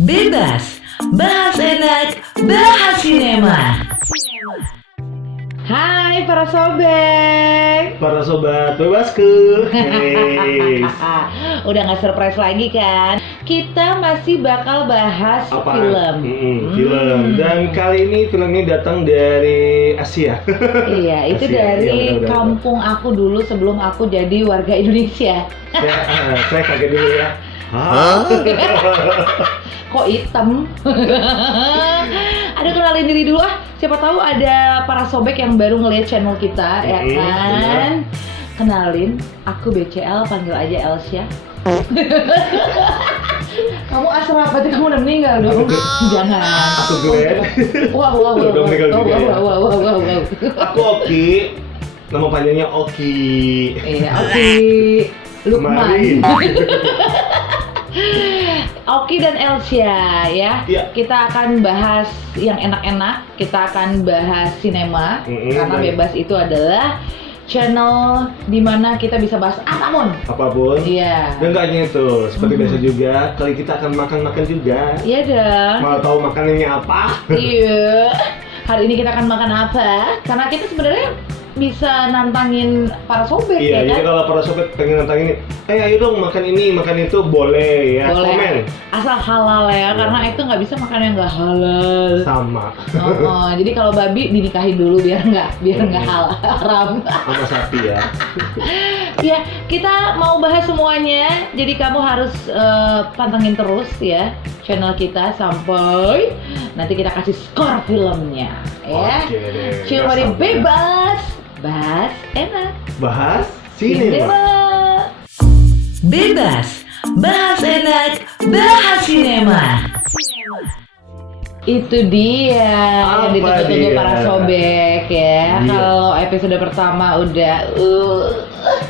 Bebas, bahas enak, bahas sinema. Hai para sobek. Para sobat bebasku. Hey. Udah gak surprise lagi kan? Kita masih bakal bahas film. Film. Dan kali ini film ini datang dari Asia. Iya, itu Asia. dari Iya, benar. kampung aku dulu sebelum aku jadi warga Indonesia. Saya kaget dulu ya. Hah? Kok hitam? Ada kenalin diri dulu ah. Siapa tahu ada para sobek yang baru ngeliat channel kita, ya kan? Kenalin, aku BCL, panggil aja Elsia. Kamu asal apa tuh? Kamu udah meninggal dong? Jangan. Aku Glenn. Wow. Udah meninggal juga ya? Wow. Aku Oki. Nama panjangnya Oki. Iya, Oki. Lukman. Mari. Oki dan Elsia ya. Iya. Kita akan bahas yang enak-enak. Kita akan bahas sinema karena bebas itu adalah channel dimana kita bisa bahas apapun. Iya. Dan gak hanya itu, seperti biasa juga, kali kita akan makan-makan juga. Iya dong. Mau tahu makanannya apa? Iya. Hari ini kita akan makan apa? Karena kita sebenarnya bisa nantangin para sobek ya Iya, jadi kan? kalau para sobat pengen nantangin, ayo dong makan ini, makan itu, boleh ya. Boleh. Komen. Asal halal ya, karena itu nggak bisa makan yang nggak halal. Sama. Jadi kalau babi dinikahin dulu biar nggak halal haram. Sama sapi ya. Ya, kita mau bahas semuanya. Jadi kamu harus pantengin terus ya channel kita sampai nanti kita kasih skor filmnya ya. Oke deh. Cuma di Nggak sabar. bebas, bahas enak. Bahas sinema. Bebas, bahas enak, bahas sinema. Itu dia yang Apa ditunggu-tunggu dia? para sobek ya. Iya. Kalau episode pertama udah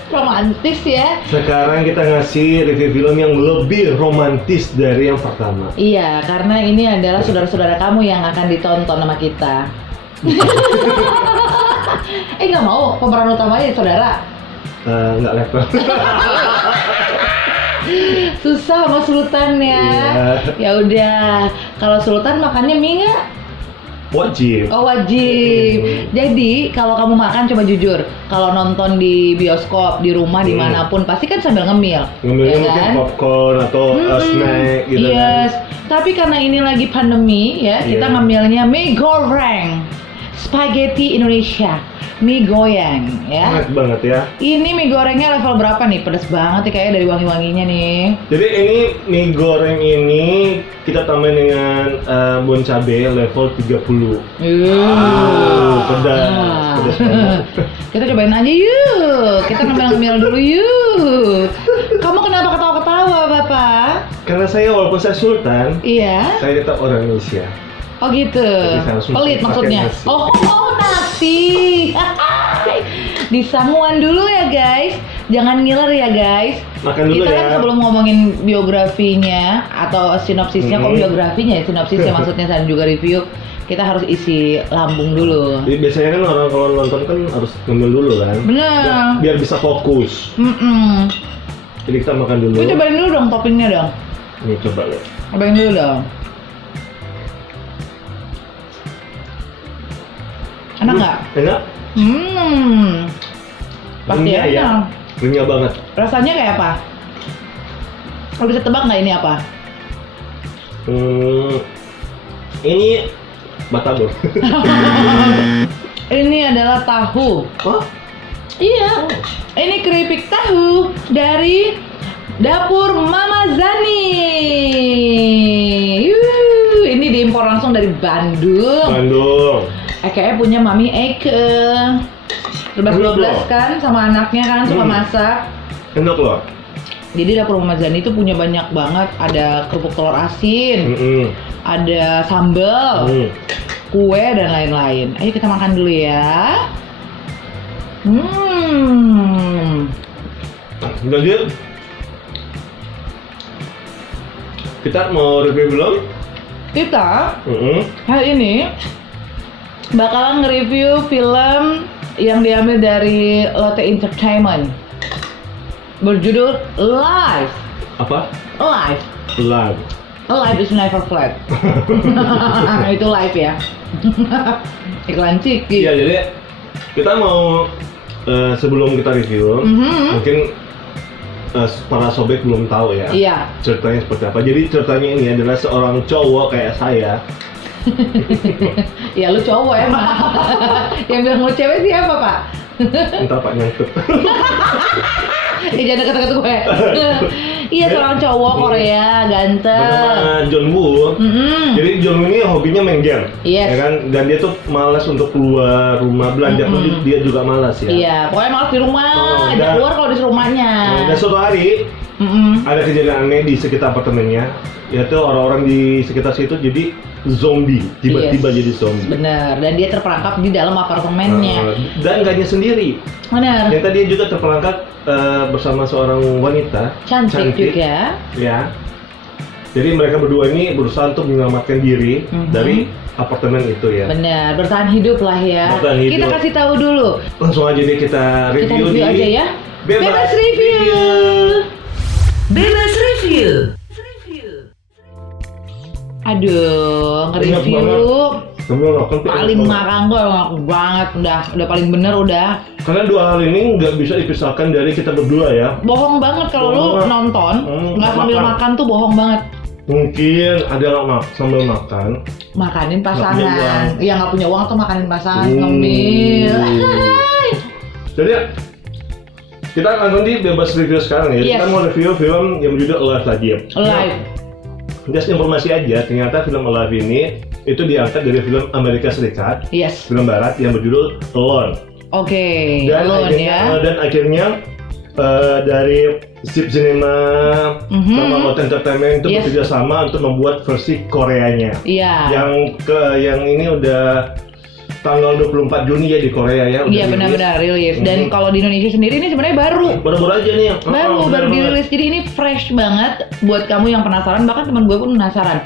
romantis ya. Sekarang kita ngasih review film yang lebih romantis dari yang pertama. Iya, karena ini adalah saudara-saudara kamu yang akan ditonton sama kita. Nggak mau pemeran utamanya saudara. Nggak level. Susah sama sultan ya. Iya. Ya udah, kalau sultan makannya mie nggak? Wajib. Oh wajib. Jadi kalau kamu makan coba jujur, kalau nonton di bioskop, di rumah, dimanapun pasti kan sambil ngemil. Ngambilnya ya mungkin kan? popcorn atau snack gitu Yes. kan. Tapi karena ini lagi pandemi ya, kita Iya. ngambilnya mie goreng, spaghetti Indonesia, mie goyang ya. Enak banget ya. Ini mie gorengnya level berapa nih? Pedas banget nih kayaknya dari wangi-wanginya nih. Jadi ini mie goreng ini kita tambahin dengan bon cabe level 30. Pedas banget. Kita cobain aja yuk. Kita ngemil-ngemil dulu yuk. Kamu kenapa ketawa-ketawa, Bapak? Karena saya walaupun saya sultan, Iya. saya tetap orang Indonesia. Oh gitu. Jadi saya harus Pelit pakai maksudnya. nasi. Oh nasi. Disanguan dulu ya guys. Jangan ngiler ya guys. Makan dulu Kita ya. kan sebelum ngomongin biografinya atau sinopsisnya, kok biografinya ya, sinopsisnya maksudnya dan juga review, kita harus isi lambung dulu. Jadi biasanya kan orang kalau nonton kan harus ngemil dulu kan. Bener. Biar bisa fokus. Jadi kita makan dulu. Lu cobain dulu dong toppingnya dong. Ini coba lihat. Cobain dulu dong. Enak nggak? Enak? Pasti Renyah ya. enak. Renyah banget. Rasanya kayak apa? Lo bisa tebak nggak ini apa? Ini batagor. Ini adalah tahu. Hah? Iya. Ini keripik tahu dari dapur Mama Zani. Ini diimpor langsung dari Bandung. Bandung. Kayaknya punya Mami Eke. 11-12 kan sama anaknya kan suka masak. Enak loh. Jadi dapur Mama Zani itu punya banyak banget. Ada kerupuk telur asin, ada sambal, kue dan lain-lain. Ayo kita makan dulu ya. Jadi kita mau review belum? Kita hari ini bakalan nge-review film yang diambil dari Lotte Entertainment berjudul Live. Apa? Live. Live. Life is never flat. Itu live ya. Iklan Ciki. Iya, jadi kita mau sebelum kita review, mungkin para sobek belum tahu ya. Iya. Ceritanya seperti apa. Jadi ceritanya ini adalah seorang cowok kayak saya. Ya lu cowok emang. Yang bilang lu cewek siapa, Pak? Entar Pak nyangkut. Jangan deket-deket gue. Iya, seorang cowok Korea, ganteng. Bernama John Woo. Jadi John Woo ini hobinya main game, Yes. ya kan? Dan dia tuh malas untuk keluar rumah belanja pun dia juga malas ya. Iya, pokoknya malas di rumah, Oh, ajak dan- keluar kalau disuruh rumahnya. Dan suatu hari ada kejadian aneh di sekitar apartemennya, yaitu orang-orang di sekitar situ jadi zombie, tiba-tiba Yes. jadi zombie. Bener, dan dia terperangkap di dalam apartemennya. Dan gak hanya sendiri, Bener, ternyata dia juga terperangkap bersama seorang wanita cantik juga. ya. Jadi mereka berdua ini berusaha untuk menyelamatkan diri dari apartemen itu ya. Bener, bertahan hidup lah ya. Bertahan hidup. Kita kasih tahu dulu. Langsung aja deh kita Kita review review di aja ya. Bebas Review. Bebas Review. Aduh, Enak nge-review Kamu makan paling makan gue enak banget, udah paling bener udah. Karena dua hal ini nggak bisa dipisahkan dari kita berdua ya. Bohong banget kalau lu Bohong. nonton nggak sambil makan. makan tuh bohong banget. Mungkin ada yang sambil makan. Makanin Nggak punya pasangan, uang. yang nggak punya uang tuh makanin pasangan, ngemil. Jadi kita langsung di bebas review sekarang ya. Yes. Kita mau review film yang berjudul Alive lagi ya. Live. Just informasi aja, ternyata film Alive ini itu diangkat dari film Amerika Serikat, Yes. film Barat yang berjudul Alone. Oke. Dan Alone akhirnya, ya. dan akhirnya dari Zip Cinema sama Lot Entertainment itu Yes. bekerja sama untuk membuat versi Koreanya. Iya. Yang ini udah tanggal 24 Juni ya di Korea ya. udah Iya rilis. benar-benar rilis. Dan kalau di Indonesia sendiri ini sebenarnya baru. Baru-baru aja nih. Baru bener banget. dirilis. Jadi ini fresh banget buat kamu yang penasaran. Bahkan teman gue pun penasaran.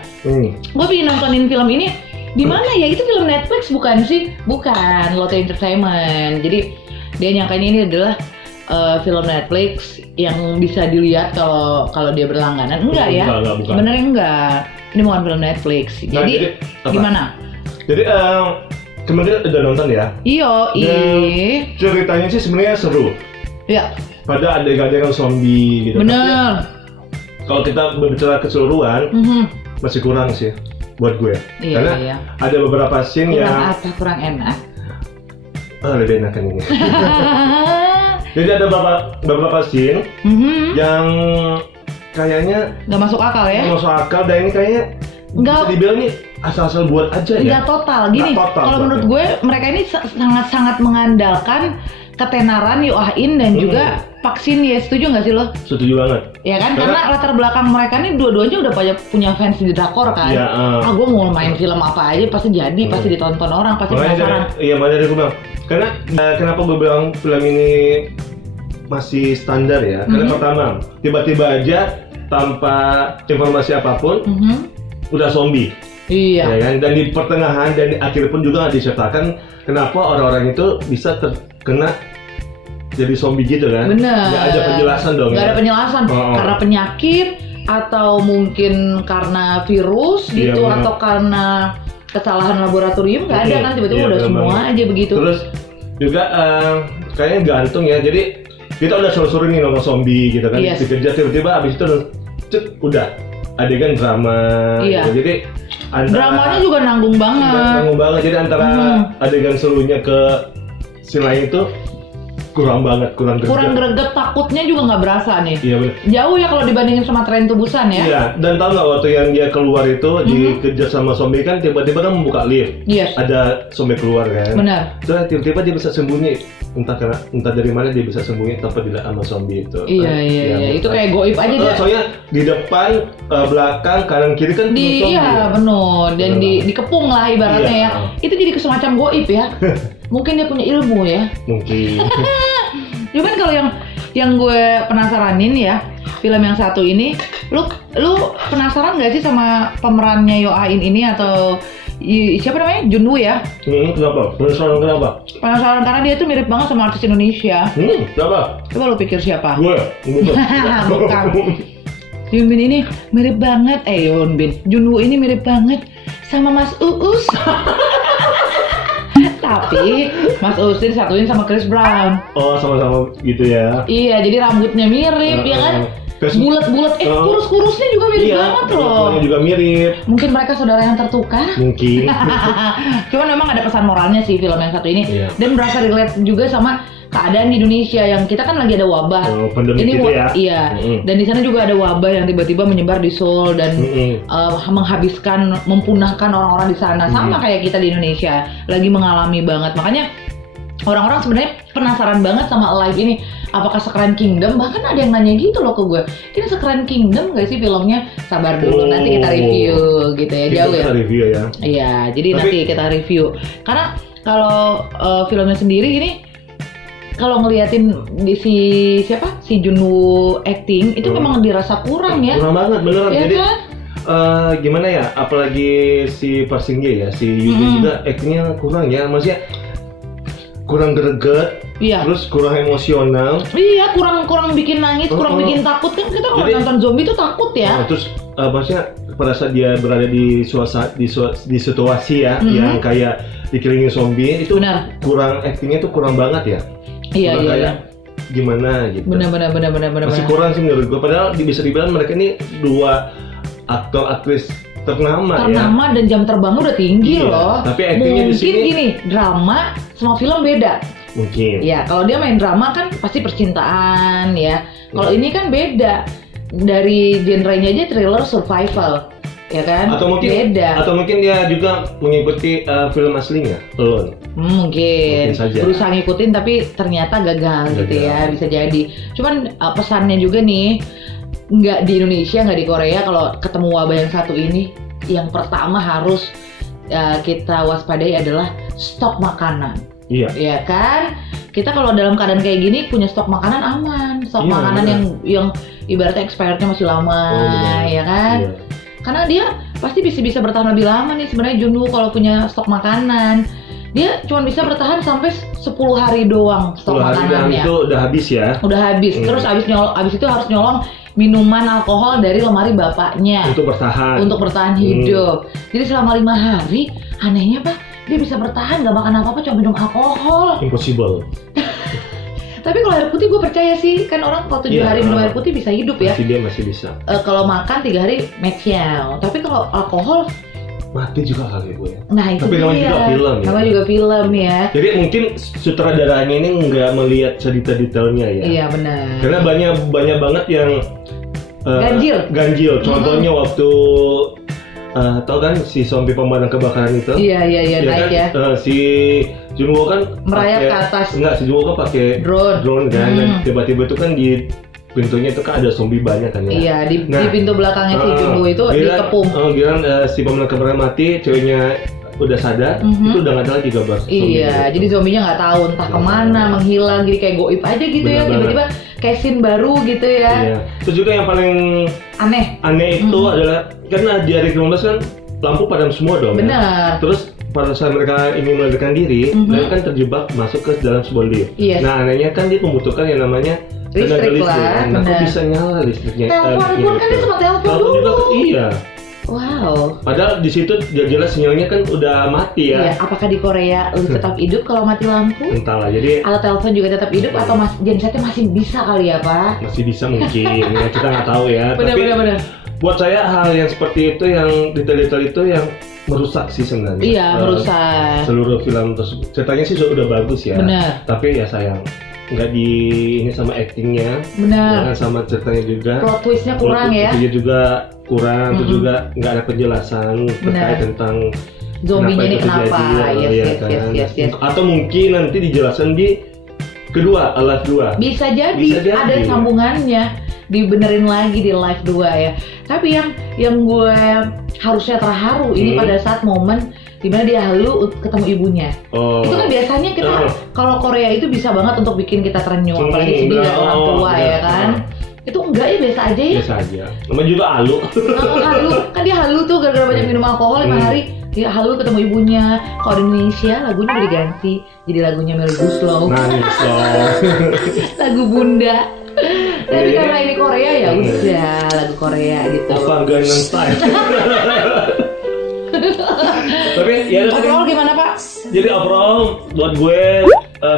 Gue pengen nontonin film ini di mana ya? Itu film Netflix bukan sih? Bukan, Lotte Entertainment. Jadi dia nyangkain ini adalah film Netflix yang bisa dilihat kalau dia berlangganan. Enggak ya? Enggak, bukan. Sebenarnya enggak. Ini bukan film Netflix. Nah, Jadi apa? gimana? Jadi kemarin udah nonton ya. Iyo, Dan ceritanya sih sebenarnya seru. ya Pada adegan-adegan zombie gitu. bener. Tapi kalau kita berbicara keseluruhan masih kurang sih buat gue. Iya, Karena iya. ada beberapa scene Kurang yang apa? Kurang enak. lebih enakan ini. Jadi ada beberapa scene yang kayaknya Nggak masuk akal ya? nggak masuk akal dan ini kayaknya Nggak. bisa dibilang nih asal-asal buat aja ya. Nggak total. Gini, Nggak total kalau menurut berarti. gue mereka ini sangat-sangat mengandalkan ketenaran Yoahin dan juga vaksin ya. Setuju nggak sih lo? Setuju banget. Ya kan? Karena latar belakang mereka ini dua-duanya udah punya fans di drakor kan. Iya, Gue mau main film apa aja pasti jadi, pasti ditonton orang, pasti penasaran. Makanya dari gue bilang, karena kenapa gue bilang film ini masih standar ya? Karena pertama, tiba-tiba aja tanpa informasi apapun, udah zombie. Iya. Ya kan? Dan di pertengahan dan di akhir pun juga disertakan kenapa orang-orang itu bisa terkena jadi zombie gitu kan? Bener. Nggak ada penjelasan dong. Nggak ya? ada penjelasan. Karena penyakit atau mungkin karena virus Iya, gitu bener. atau karena kesalahan laboratorium nggak ada kan tiba-tiba Iya, udah bener semua banget. aja begitu. Terus juga kayaknya gantung ya. Jadi kita udah suruh-suruh nih nonton zombie gitu kan. Yes. Dikejar tiba-tiba abis itu cet, udah adegan drama. Iya. Gitu. Jadi Dramanya juga nanggung banget. nanggung banget. Jadi antara adegan serunya ke scene lain itu kurang banget, kurang greget, takutnya juga nggak berasa nih. Iya benar. Jauh ya kalau dibandingin sama Tren to Busan ya. Iya, dan tau nggak waktu yang dia keluar itu dikejar sama zombie kan tiba-tiba kan membuka lift. Yes. Ada zombie keluar kan. Benar. Terus tiba-tiba dia bisa sembunyi. Entah dari mana dia bisa sembunyi tanpa dilihat sama zombie itu. Iya. Itu kayak goib aja dia. Soalnya di depan, belakang, kanan kiri kan penuh zombie. Iya benar. Dan dikepung lah ibaratnya Iya. ya. Itu jadi semacam goib ya. Mungkin dia punya ilmu ya. Mungkin. Cuman kalau yang gue penasaranin ya, film yang satu ini, lu penasaran nggak sih sama pemerannya Yoahin ini atau siapa namanya? Junwoo ya? Kenapa? Penasaran kenapa? Penasaran karena dia tuh mirip banget sama artis Indonesia. Kenapa? Coba lu pikir siapa? Gue. Bukan. Yoon Bin ini mirip banget, Junwoo ini mirip banget sama Mas Uus. Tapi Mas Uus disatuin sama Chris Brown. Oh, sama-sama gitu ya. Iya, jadi rambutnya mirip, ya kan? Bulat-bulat, kurus-kurusnya juga mirip banget loh. Juga mirip. Mungkin mereka saudara yang tertukar. Mungkin. Cuman memang ada pesan moralnya sih film yang satu ini. Iya. Dan berasa relate juga sama keadaan di Indonesia yang kita kan lagi ada wabah. Pandemi ini gitu ya. Iya. Dan di sana juga ada wabah yang tiba-tiba menyebar di Seoul dan menghabiskan, mempunahkan orang-orang di sana. Sama kayak kita di Indonesia lagi mengalami banget. Makanya orang-orang sebenarnya penasaran banget sama Alive ini. Apakah sekeren Kingdom? Bahkan ada yang nanya gitu loh ke gue. Ini sekeren Kingdom gak sih filmnya? Sabar dulu, nanti kita review gitu ya. Jauh ya. Kita review ya. Iya, jadi nanti kita review. Karena kalau filmnya sendiri ini, kalau ngeliatin di si Junwoo acting itu memang dirasa kurang ya. Kurang banget beneran. Ya, jadi kan? gimana ya? Apalagi si Park Shin Hye ya, si Yoon juga actingnya kurang ya. Maksudnya kurang greget, terus kurang emosional. Iya, kurang bikin nangis, kurang bikin takut kan. Kita kalau nonton zombie tuh takut ya. Terus maksudnya pada saat dia berada di situasi ya, yang kayak dikelilingi zombie itu kurang actingnya tuh kurang banget ya. Iya. Gimana gitu. Benar. Masih kurang sih menurut gue. Padahal bisa dibilang mereka ini dua aktor aktris ternama dan jam terbangnya udah tinggi loh. Tapi aktingnya di sini mungkin gini, drama sama film beda. Mungkin. Ya, kalau dia main drama kan pasti percintaan ya. Kalau ini kan beda. Dari genrenya aja thriller survival. Ya kan? Atau mungkin beda. Atau mungkin dia juga mengikuti film aslinya, Alone. Mungkin saja. Berusaha ngikutin tapi ternyata gagal gitu ya, bisa jadi. Cuman pesannya juga nih, nggak di Indonesia, nggak di Korea, kalau ketemu wabah yang satu ini, yang pertama harus kita waspadai adalah stok makanan. Iya. Ya kan? Kita kalau dalam keadaan kayak gini punya stok makanan aman, stok makanan yang ibaratnya expirednya masih lama, ya kan? Iya. Karena dia pasti bisa bertahan lebih lama nih sebenarnya Junwoo kalau punya stok makanan. Dia cuma bisa bertahan sampai 10 hari doang stok makanannya. 10 hari itu udah habis ya? Udah habis. Terus abis itu harus nyolong minuman alkohol dari lemari bapaknya. Untuk bertahan hidup. Jadi selama 5 hari, anehnya Pak, dia bisa bertahan gak makan apa-apa, cuma minum alkohol. Impossible. Tapi kalau air putih gue percaya sih, kan orang kalau 7 hari minum air putih bisa hidup ya. Masih bisa. Kalau makan 3 hari match-nya. Tapi kalau alkohol mati juga kali gue ya. Nah itu tapi namanya juga film ya. Namanya juga film ya. Jadi mungkin sutradaranya ini nggak melihat detail-detailnya ya. Iya benar. Karena banyak banget yang ganjil. Contohnya waktu tau kan si zombie pemadam kebakaran itu? Iya naik ya. Si Junwoo kan merayap ke atas. Si Junwoo kan pakai drone kan. Dan tiba-tiba itu kan di pintunya itu kan ada zombie banyak kan ya. Iya, di pintu belakangnya si Junwoo itu dikepung. Si pemadam kebakaran mati, ceweknya udah sadar, itu udah nggak ada lagi gambar. Iya, jadi zombinya nggak tahu entah kemana, menghilang, jadi kayak goib aja gitu ya. Tiba-tiba kayak scene baru gitu ya. Iya. Terus juga yang paling aneh itu adalah karena di hari ke-15 kan lampu padam semua dong. Benar. Ya? Terus pada saat mereka ingin melarikan diri, mereka kan terjebak masuk ke dalam sebuah lift. Yes. Nah, anehnya kan dia membutuhkan yang namanya tenaga listrik. Nah, kok bisa nyala listriknya? Telepon kan dia sempat telepon dulu. Juga, iya. Wow. Padahal di situ jelas sinyalnya kan udah mati ya. Iya. Apakah di Korea tetap hidup kalau mati lampu? Entahlah. Jadi. Atau telepon juga tetap hidup atau gensetnya masih bisa kali ya Pak? Masih bisa mungkin. Ya, kita nggak tahu ya. Benar. Buat saya hal yang seperti itu, yang detail-detail itu yang merusak sih sebenarnya. Iya, merusak. Seluruh film tersebut. Ceritanya sih sudah bagus ya. Benar. Tapi ya sayang. Nggak ini sama actingnya, benar, sama ceritanya juga. Plot twistnya kurang ya. Plot juga kurang, terus juga nggak ada penjelasan terkait tentang zombinya ini kenapa. Yes. Atau mungkin nanti dijelaskan di kedua, Alive 2. Bisa jadi ada sambungannya, dibenerin lagi di Live 2 ya. Tapi yang gue harusnya terharu ini pada saat momen dimana dia halu ketemu ibunya. Itu kan biasanya kita kalau Korea itu bisa banget untuk bikin kita terenyuh, apalagi sedih lihat orang tua ya kan. Itu enggak ya, biasa aja ya. Biasa aja. Namanya juga halu. Halu kan dia halu tuh gara-gara banyak minum alkohol 5 hari. Dia halu ketemu ibunya. Kalau di Indonesia lagunya udah diganti jadi lagunya Melly Guslow. Nangis loh. Lagu Bunda. Tapi karena ini Korea ya udah lagu Korea gitu. Apa Gangnam Style. Tapi ya Overall gimana Pak? jadi overall buat gue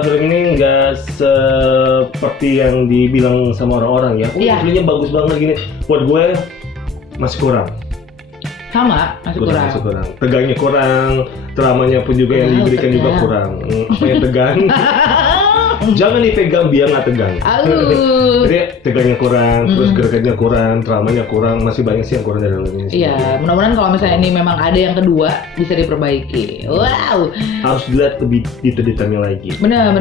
film ini nggak seperti yang dibilang sama orang-orang ya. Iya. Filmnya bagus banget gini. Buat gue masih kurang. Sama, masih kurang. Masih kurang. Tegangnya kurang, dramanya pun juga yang diberikan juga tegang. kurang. Apa yang tegang? Jangan dipegang biar nggak tegang. Jadi tegangnya kurang, terus gerakannya kurang, dramanya kurang, masih banyak sih yang kurang dari film ini. Iya, mudah-mudahan kalau misalnya ini memang ada yang kedua bisa diperbaiki. Wow. Harus dilihat lebih detail-detailnya lagi. Benar.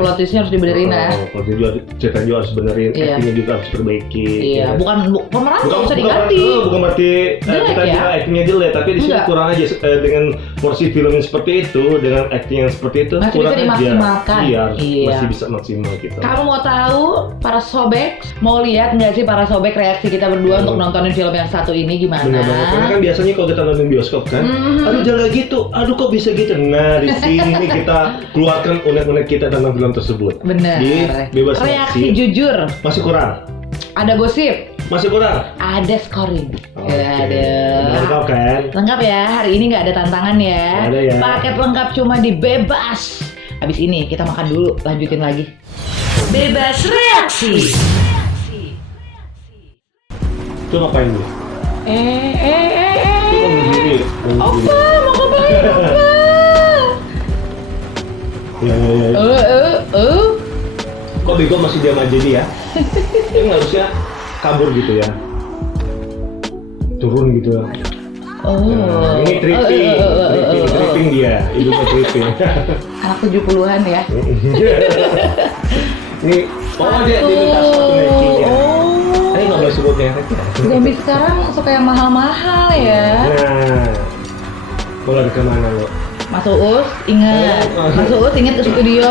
Plot twist-nya harus dibenerin ya. Kalau juga ceritanya juga harus benerin, Iya. actingnya juga harus perbaiki. Iya, ya. bukan pemeran nggak usah diganti. Bukan berarti Jelek kita ya? bilang actingnya jelek, tapi di sini Enggak. kurang aja dengan porsi film yang seperti itu, dengan acting yang seperti itu Masih kurang bisa aja. dimaksimalkan. Iya, Iya. masih bisa maksimal gitu. Kamu mau tahu para sobek mau lihat nggak sih para sobek reaksi kita berdua untuk nontonin film yang satu ini gimana? Benar banget. Karena kan biasanya kalau kita nonton bioskop kan, aduh jangan gitu, aduh kok bisa gitu. Nah di sini nih kita keluarkan unek-unek kita tentang film tersebut. Bener. Jadi bebas Reaksi reaksi. jujur. Masih kurang. Ada gosip. Masih kurang. Ada scoring. Oke. Ada. Lengkap kan? Lengkap ya. Hari ini nggak ada tantangan ya. Nggak ada ya. Paket lengkap cuma di bebas. Abis ini kita makan dulu, lanjutin lagi. Bebas reaksi. Itu ngapain lu? Itu mau berdiri. Opa, mau kemana Opa? Ya. Kok bego masih diam aja dia? Dia nggak harusnya kabur gitu ya? Turun gitu ya? Nah, ini tripping dia, hidupnya tripping. Anak 70-an ya. Ini, dia minta sepatu Nike ya. Tapi nggak boleh sebut merek ya. Zombie sekarang suka yang mahal-mahal ya. Nah, mau lari kemana lo? Mas Uus, ingat. Mas Uus ingat ke studio.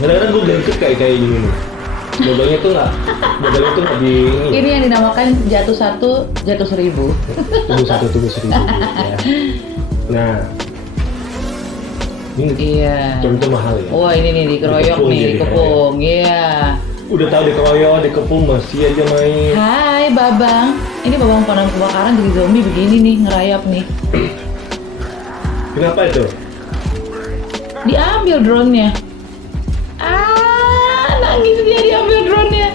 Kadang-kadang gue greget kayak gini nih. Modalnya tuh nggak di ini. Ini yang dinamakan jatuh satu, jatuh 1000. Tubuh seribu. Ya. Nah, ini Iya. contoh mahal ya. Wah ini nih dikeroyok Dikepung nih, jadi dikepung. Iya. Udah tahu dikeroyok, dikepung masih aja main. Hai Babang. Ini Babang pemadam kebakaran jadi zombie begini nih, ngerayap nih. Kenapa itu? Diambil drone-nya. Nangis dia diambil drone-nya.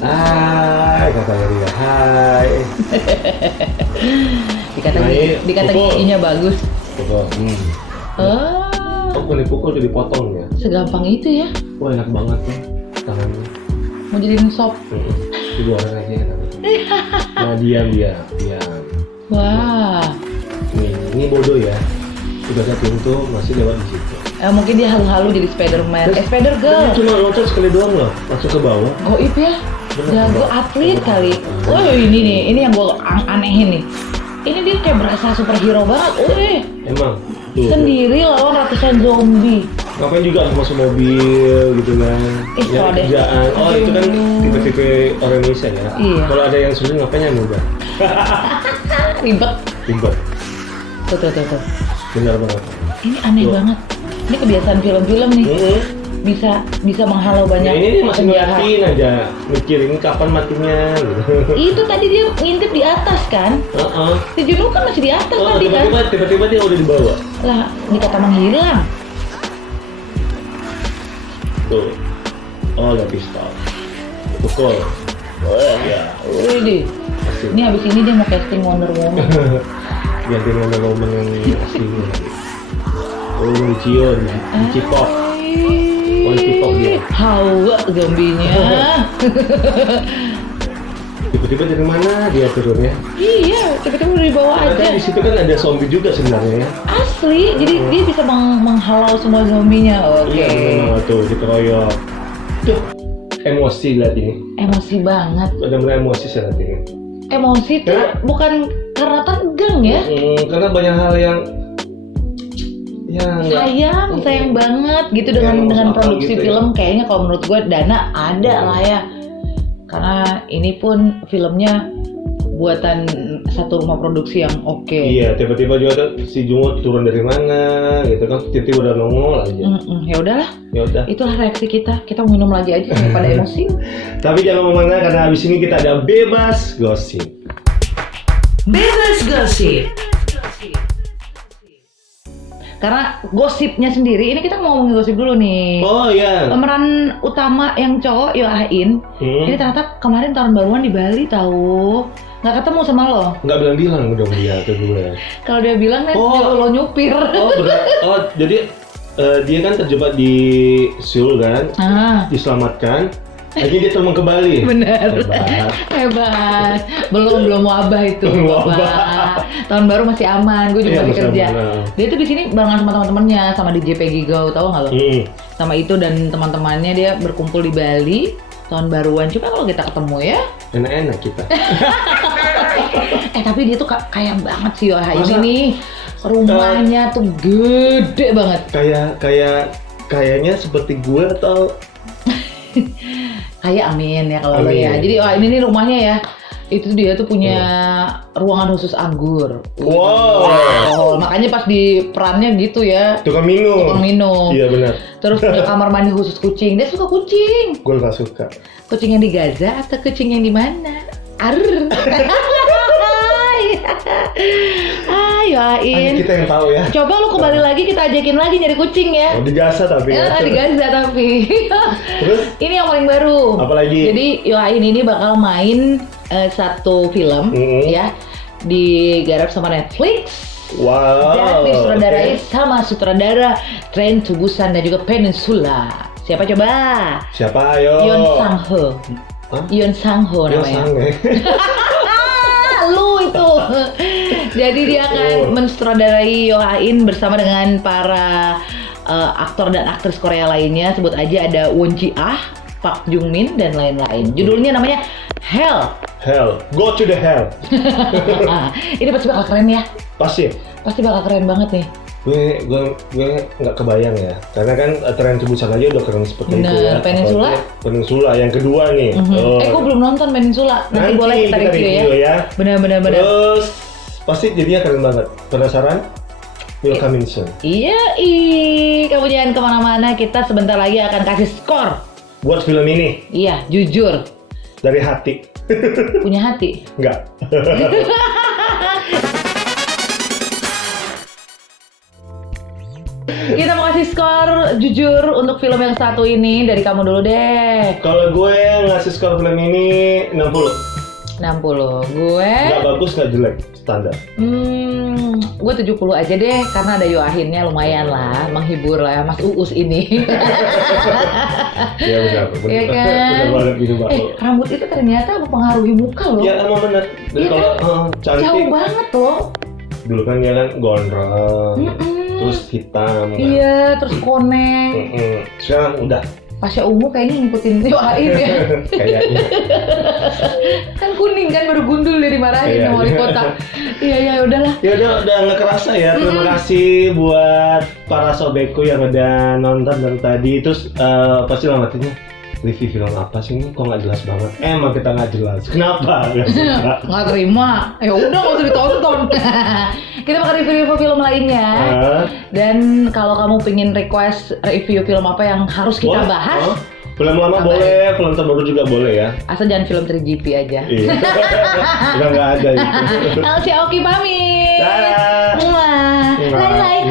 Hai, katanya dia. Hai. Dikata pukul. giginya bagus. Pukul. Oh, Oh, bukan dipukul, jadi dipotong ya. segampang itu ya. Wah, enak banget nih tangannya. Mau jadiin sop. Dua orang aja enak. Nah, diam. Wah. Ini bodoh ya. Udah ada pintu, masih lewat di situ. Mungkin dia halu-halu jadi Spiderman. Spider-Girl. Dia cuma loncat sekali doang loh, masuk ke bawah. Goib ya. Jago atlet kali. Oh ini yang gue anehin nih. Ini dia kayak berasa superhero banget. Emang tuh. Sendiri lawan ratusan zombie. Ngapain juga harus masuk mobil gitu kan? Ya deh. kerjaan. Oh itu kan tipe-tipe orang Indonesia ya. Iya. Kalau ada yang sulit ngapain yang muda? Ribet. Ribet. Tuh. Benar banget. Ini aneh banget. Ini kebiasaan film-film nih. Bisa menghalau banyak Nah, ini masih penjahat. ngeliatin aja, mikirin kapan matinya gitu. Itu tadi dia ngintip di atas kan? Si Juno kan masih di atas tadi kan? Tiba-tiba dia udah dibawa. Lah, dikata menghilang. Tuh. Oh, ada pistol. Pukul. Ya. Wih, ini habis ini dia mau casting Wonder Woman. Gantiin Wonder Woman yang aslinya. Oh, Cion, Cipok. Oh, Cipok dia. Hawa zombinya. Tiba-tiba dari mana dia turunnya? Iya, tiba-tiba udah dibawa Karena aja. kan di situ kan ada zombie juga sebenarnya ya. Asli, jadi dia bisa menghalau semua zombinya. Oke. Iya, memang tuh dikeroyok. Tuh, emosi lihat ini. Emosi banget. Benar-benar emosi saya lihat ini. Emosi tuh Karena- bukan karena tegang ya. Karena banyak hal yang Sayang banget gitu Ya, dengan masuk akal produksi gitu ya. film. Kayaknya kalau menurut gue dana ada lah ya. Karena ini pun filmnya buatan satu rumah produksi yang oke. Iya, tiba-tiba juga tuh si Jungo turun dari mana gitu kan, tiba-tiba udah nongol aja. Ya udahlah. Ya udah. Itulah reaksi kita mau minum lagi aja daripada emosi. Tapi jangan kemana karena habis ini kita ada bebas gosip. Bebas gosip. Karena gosipnya sendiri, ini kita ngomongin gosip dulu nih. Oh iya. Pemeran utama yang cowok Yoain, ini ternyata kemarin tahun baruan di Bali tahu. Nggak ketemu sama lo. Nggak bilang-bilang udah dia ke gue. Kalau dia bilang kan lo nyupir. Oh benar. Oh jadi dia kan terjebak di Seoul kan, diselamatkan. Akhirnya dia terbang ke Bali. Bener. Hebat. Belum wabah itu. Wabah. Tahun baru masih aman. Gue juga masih kerja. Dia tuh di sini barengan sama teman-temannya, sama DJ Peggy Go, tahu nggak lo? Sama itu dan teman-temannya dia berkumpul di Bali tahun baruan. Coba kalau kita ketemu ya. Enak-enak kita. Tapi dia tuh kaya banget sih Yoain ini nih. Rumahnya tuh gede banget. Kayaknya seperti gue atau kayak amin ya kalau lo ya. Jadi ini nih rumahnya ya. Itu dia tuh punya ruangan khusus anggur. Wow. Makanya pas di perannya gitu ya. Tukang minum. Iya benar. Terus punya kamar mandi khusus kucing. Dia suka kucing. Gue nggak suka. Kucing yang di Gaza atau kucing yang di mana? Yoain. Kita yang tahu ya. Coba lu kembali lagi kita ajakin lagi nyari kucing ya. Di Gaza tapi. Di Gaza tapi. Terus? Ini yang paling baru. Apalagi? Jadi Yoain ini bakal main satu film ya, digarap sama Netflix. Wow. Dan disutradarai sama sutradara Train to Busan dan juga Peninsula. Siapa coba? Siapa ayo? Yeon Sang-ho. Yeon Sang-ho namanya. Lu itu. Jadi dia akan mensutradarai Yoain bersama dengan para aktor dan aktris Korea lainnya. Sebut aja ada Won Ji-ah, Park Jung Min dan lain-lain. Judulnya namanya Hell. Go to the hell. Ini pasti bakal keren ya. Pasti bakal keren banget nih. Gue nggak kebayang ya, karena kan Train to Busan aja udah keren seperti itu ya. Peninsula yang kedua nih. Gue belum nonton Peninsula. Nanti boleh kita review ya. Benar. Terus pasti jadinya keren banget. Penasaran? Will coming soon. Iya, kamu jangan kemana-mana. Kita sebentar lagi akan kasih skor buat film ini. Iya, jujur. Dari hati. Punya hati? Enggak. Kita mau kasih skor jujur untuk film yang satu ini. Dari kamu dulu deh. Kalau gue ngasih skor film ini 60. Gue nggak bagus, nggak jelek, standar. Gue 70 aja deh, karena ada Yoahinnya lumayan lah, menghibur lah Mas Uus ini. Iya benar. Iya kan? Benar gitu Pak. Rambut itu ternyata mempengaruhi muka loh. Iya emang benar. Dan kalau cantik. Jauh banget loh. Dulu kan dia kan gondrong, terus hitam. Iya, terus koneng. Sekarang udah. Pasnya ungu kayaknya ngikutin Yoain ya. Kayaknya. Kan kuning kan, baru gundul dari marahin sama wali kota. Iya udahlah. Ya udah nggak kerasa ya. Terima kasih buat para sobekku yang udah nonton dari tadi. Terus pasti lo ngeliatinnya review film apa sih ini? Kok nggak jelas banget? Emang kita nggak jelas. Kenapa? Nggak terima. Ya udah nggak usah ditonton. Kita bakal review film lainnya. Dan kalau kamu pengen request review film apa yang harus kita bahas, film lama boleh, film terbaru juga boleh ya. Asal jangan film 3GP aja. Iya. Udah nggak ada itu. Elsie Oki pamit. Dadah. Lai.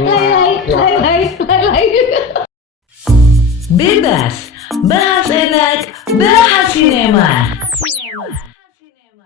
Bebas, bahas enak, bahas sinema.